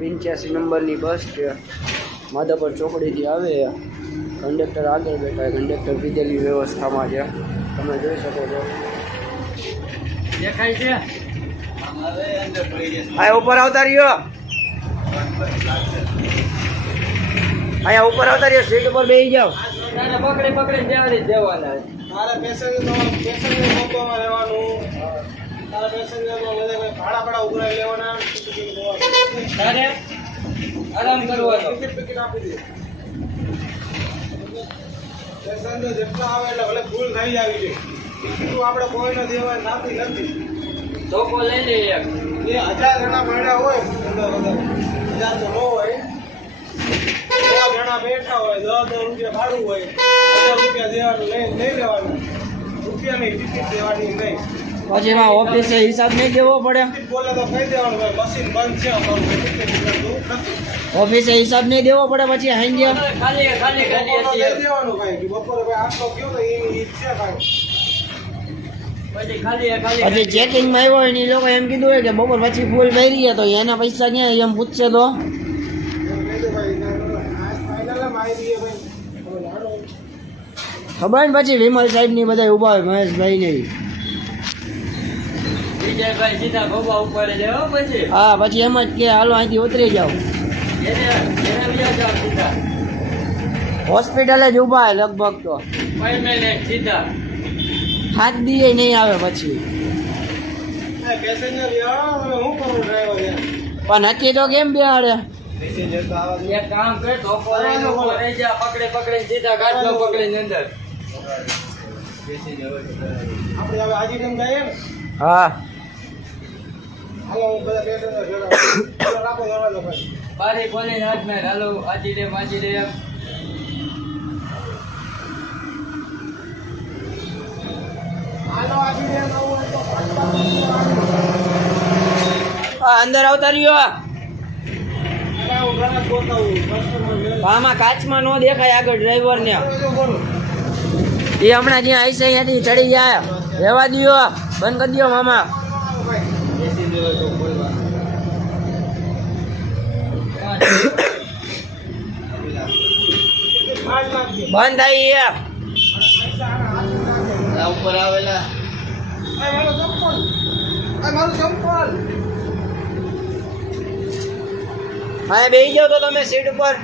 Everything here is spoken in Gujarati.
85 નંબરની બસ છે માધાપર ચોકડીથી આવે કંડક્ટર આગળ બેઠા કંડક્ટર પીધેલી વ્યવસ્થામાં છે તમે જોઈ શકો છો દેખાય છે આ ઉપર આવતા રહ્યો અહીંયા ઉપર આવતા રહ્યો સીટ ઉપર બેસી જાઓ પકડી પકડી દેવાના તારા પેસેન્જર મોકવામાં રહેવાનું તારા પેસેન્જર ભાડા ભાડા ઉઘરાઈ લેવાના તારે આરામ કરવાનો ટિકિટ આપી દે પેસેન્જર જેટલા આવે એટલે ભલે ભૂલ થઈ આવી છે ટિકિટ આપણે કોઈને દેવા નાતી નથી ધોકો લઈ લે એક એ 1000 જણા મળ્યા હોય 1000 તો ન હોય 100 જણા બેઠા હોય 10 રૂપિયા ભાડું હોય 1000 રૂપિયા દેવાનું લઈ લેવાનું રૂપિયાની ટિકિટ દેવાની નહીં પછી એમાં ઓફિસે હિસાબ નહીં દેવો પડે બોલે તો કહી દેવાનું ભાઈ મશીન બંધ છે અમારું ટિકિટ ઓફિસે હિસાબ નહીં દેવો પડે પછી હાઈ ખાલી લઈ દેવાનું ભાઈ કે બપોરે ભાઈ આટલો ગયો તો એની ઈચ્છા ભાઈ પછી ચેકિંગમાં આવ્યો હોય ને એ લોકો એમ કીધું હોય કે બપોર પછી ફૂલ ભરી તો એના પૈસા ક્યાં એમ પૂછશે તો ખબર ને પછી વિમલ સાહેબ ની બધા ઉભા હોય મહેશભાઈ ને હા પછી એમ જ કે હાલો અહીંથી ઉતરી જાઓ હોસ્પિટલે જ ઉભા હોય લગભગ તો 5 મિનિટ સીધા 7 દી નહીં આવે પછી પણ નક્કી તો કેમ બેહાડે એક કામ કર ધોકો લઈને રહી જા પકડે સીધા ગાડલો પકડીને અંદર આપણે હવે આજે કેમ જઈએ ને હા હાલો હું બધા પેસેન્જર જોડા રાખો જવા દો ભાઈ બારી ખોલી નાખ ને હાલો આજી દે હાલો આજે અંદર આવતા રહ્યો આમાં કાચમાં ન દેખાય આગળ ડ્રાઈવર ને એ હમણાં જ્યાં આઈસે અહીંયાથી ચડી જાય રહેવા દો બંધ કરી દો મામા બંધ થઈ ઉપર આવેલા મારું ચંપલ હા બેસી જાઓ તો તમે સીટ ઉપર